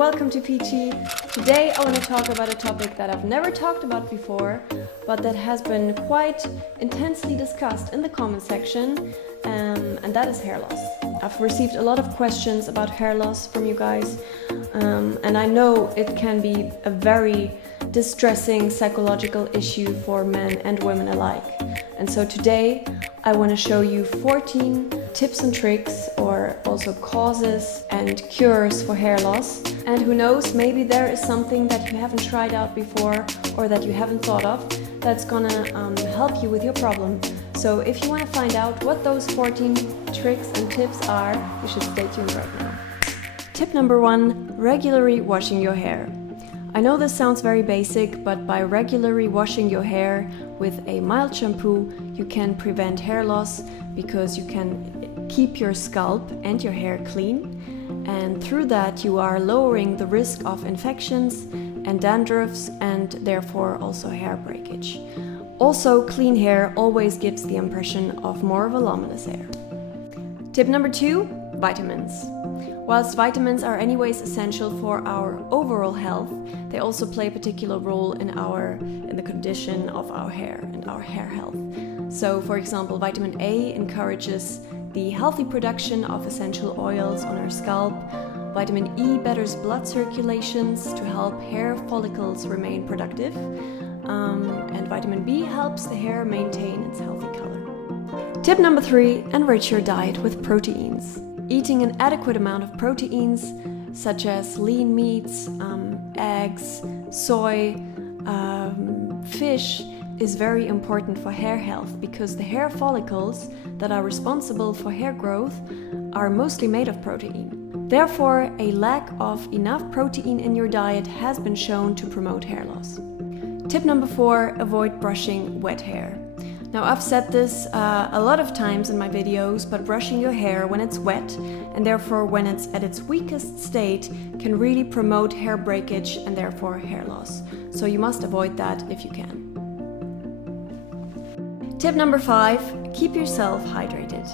welcome to Peachy. Today I want to talk about a topic that I've never talked about before, but that has been quite intensely discussed in the comment section, and that is hair loss. I've received a lot of questions about hair loss from you guys, and I know it can be a very distressing psychological issue for men and women alike. And so today I want to show you 14 tips and tricks, or also causes and cures for hair loss. And who knows, maybe there is something that you haven't tried out before or that you haven't thought of that's gonna help you with your problem. So if you want to find out what those 14 tricks and tips are, you should stay tuned right now. Tip number 1, regularly washing your hair. I know this sounds very basic, but by regularly washing your hair with a mild shampoo, you can prevent hair loss because you can keep your scalp and your hair clean. And through that, you are lowering the risk of infections and dandruffs, and therefore also hair breakage. Also, clean hair always gives the impression of more voluminous hair. Tip number 2, vitamins. Whilst vitamins are anyways essential for our overall health, they also play a particular role in the condition of our hair and our hair health. So, for example, vitamin A encourages the healthy production of essential oils on our scalp. Vitamin E betters blood circulations to help hair follicles remain productive. And vitamin B helps the hair maintain its healthy color. Tip number 3, enrich your diet with proteins. Eating an adequate amount of proteins, such as lean meats, eggs, soy, fish, is very important for hair health because the hair follicles that are responsible for hair growth are mostly made of protein. Therefore, a lack of enough protein in your diet has been shown to promote hair loss. Tip number 4, avoid brushing wet hair. Now, I've said this a lot of times in my videos, but brushing your hair when it's wet, and therefore when it's at its weakest state, can really promote hair breakage and therefore hair loss. So you must avoid that if you can. Tip number 5, keep yourself hydrated.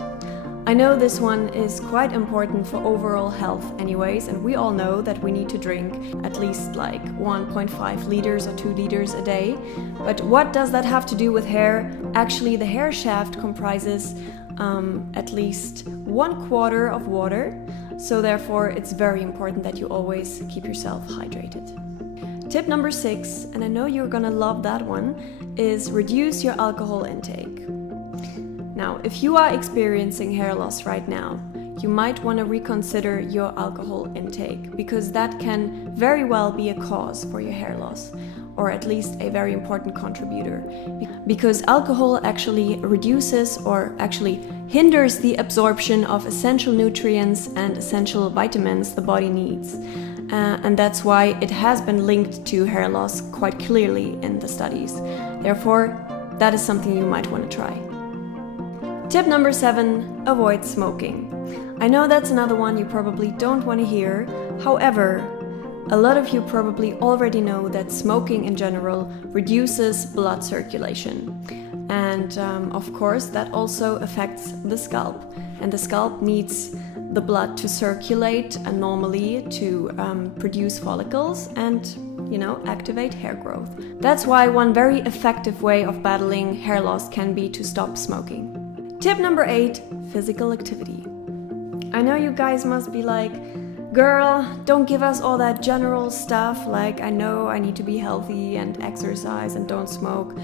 I know this one is quite important for overall health anyways, and we all know that we need to drink at least like 1.5 liters or 2 liters a day. But what does that have to do with hair? Actually, the hair shaft comprises at least 1/4 of water, so therefore it's very important that you always keep yourself hydrated. Tip number 6, and I know you're gonna love that one, is reduce your alcohol intake. Now, if you are experiencing hair loss right now, you might want to reconsider your alcohol intake, because that can very well be a cause for your hair loss, or at least a very important contributor, because alcohol actually reduces or actually hinders the absorption of essential nutrients and essential vitamins the body needs. And that's why it has been linked to hair loss quite clearly in the studies. Therefore, that is something you might want to try. Tip number 7, avoid smoking. I know that's another one you probably don't want to hear. However, a lot of you probably already know that smoking in general reduces blood circulation. And of course, that also affects the scalp. And the scalp needs the blood to circulate normally to produce follicles and, activate hair growth. That's why one very effective way of battling hair loss can be to stop smoking. Tip number 8, physical activity. I know you guys must be like, girl, don't give us all that general stuff, like I know I need to be healthy and exercise and don't smoke.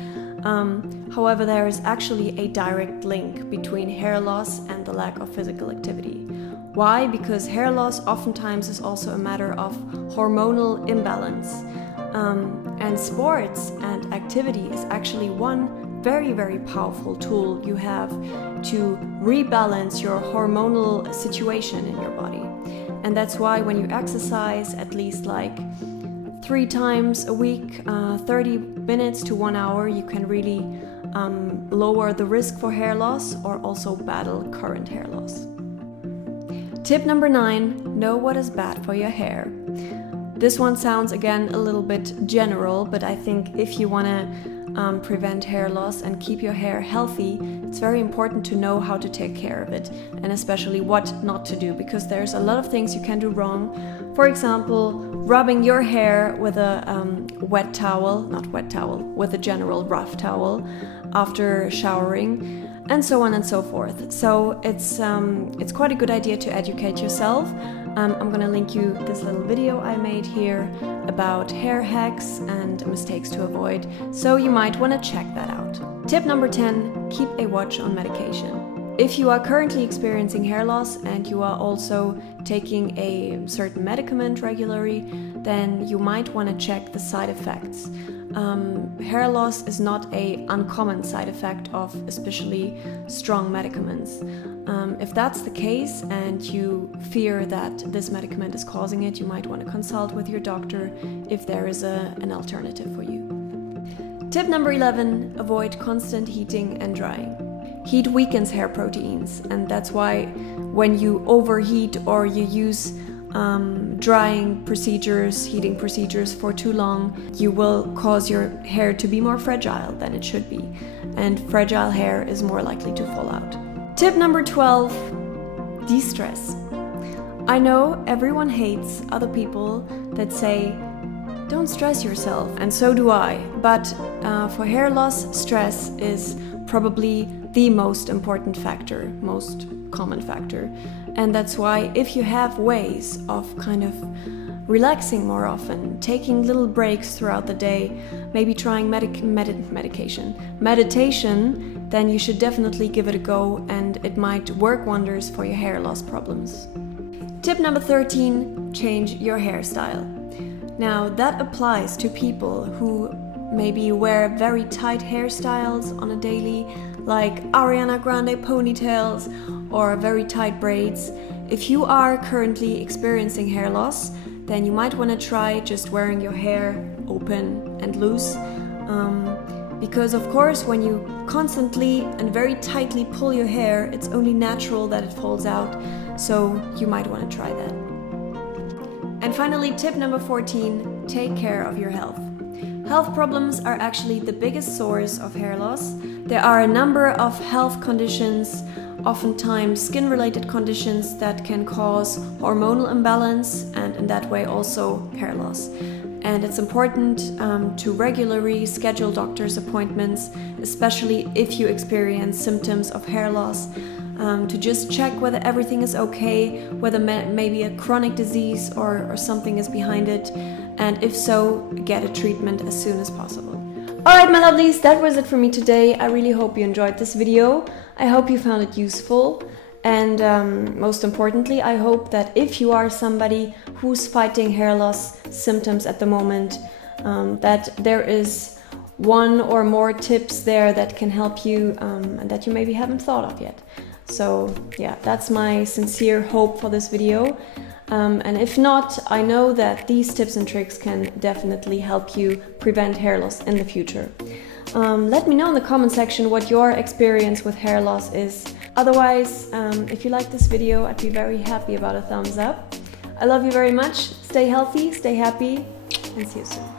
However, there is actually a direct link between hair loss and the lack of physical activity. Why? Because hair loss oftentimes is also a matter of hormonal imbalance. And sports and activity is actually one very, very powerful tool you have to rebalance your hormonal situation in your body. And that's why when you exercise at least like 3 times a week, 30 minutes to 1 hour, you can really lower the risk for hair loss or also battle current hair loss. Tip number 9, know what is bad for your hair. This one sounds again a little bit general, but I think if you want to prevent hair loss and keep your hair healthy, it's very important to know how to take care of it, and especially what not to do, because there's a lot of things you can do wrong. For example, rubbing your hair with a with a general rough towel after showering, and so on and so forth. So it's quite a good idea to educate yourself. I'm gonna link you this little video I made here about hair hacks and mistakes to avoid, so you might want to check that out. Tip number 10, keep a watch on medication. If you are currently experiencing hair loss and you are also taking a certain medicament regularly, then you might want to check the side effects. Hair loss is not an uncommon side effect of especially strong medicaments. If that's the case and you fear that this medicament is causing it, you might want to consult with your doctor if there is an alternative for you. Tip number 11, avoid constant heating and drying. Heat weakens hair proteins, and that's why when you overheat or you use drying procedures, heating procedures for too long, you will cause your hair to be more fragile than it should be, and fragile hair is more likely to fall out. Tip number 12, de-stress. I know everyone hates other people that say, don't stress yourself, and so do I, but for hair loss, stress is probably the most important factor, most common factor. And that's why if you have ways of kind of relaxing more often, taking little breaks throughout the day, maybe trying meditation, then you should definitely give it a go, and it might work wonders for your hair loss problems. Tip number 13, change your hairstyle. Now that applies to people who maybe wear very tight hairstyles on a daily, like Ariana Grande ponytails or very tight braids. If you are currently experiencing hair loss, then you might want to try just wearing your hair open and loose. Because of course when you constantly and very tightly pull your hair, it's only natural that it falls out, so you might want to try that. And finally, tip number 14, take care of your health. Health problems are actually the biggest source of hair loss. There are a number of health conditions, oftentimes skin-related conditions, that can cause hormonal imbalance and in that way also hair loss. And it's important to regularly schedule doctor's appointments, especially if you experience symptoms of hair loss, to just check whether everything is okay, whether maybe a chronic disease or something is behind it, and if so, get a treatment as soon as possible. Alright my lovelies, that was it for me today. I really hope you enjoyed this video. I hope you found it useful, and most importantly, I hope that if you are somebody who's fighting hair loss symptoms at the moment, that there is one or more tips there that can help you and that you maybe haven't thought of yet. So yeah, that's my sincere hope for this video. And if not, I know that these tips and tricks can definitely help you prevent hair loss in the future. Let me know in the comment section what your experience with hair loss is. Otherwise, if you like this video, I'd be very happy about a thumbs up. I love you very much. Stay healthy, stay happy, and see you soon.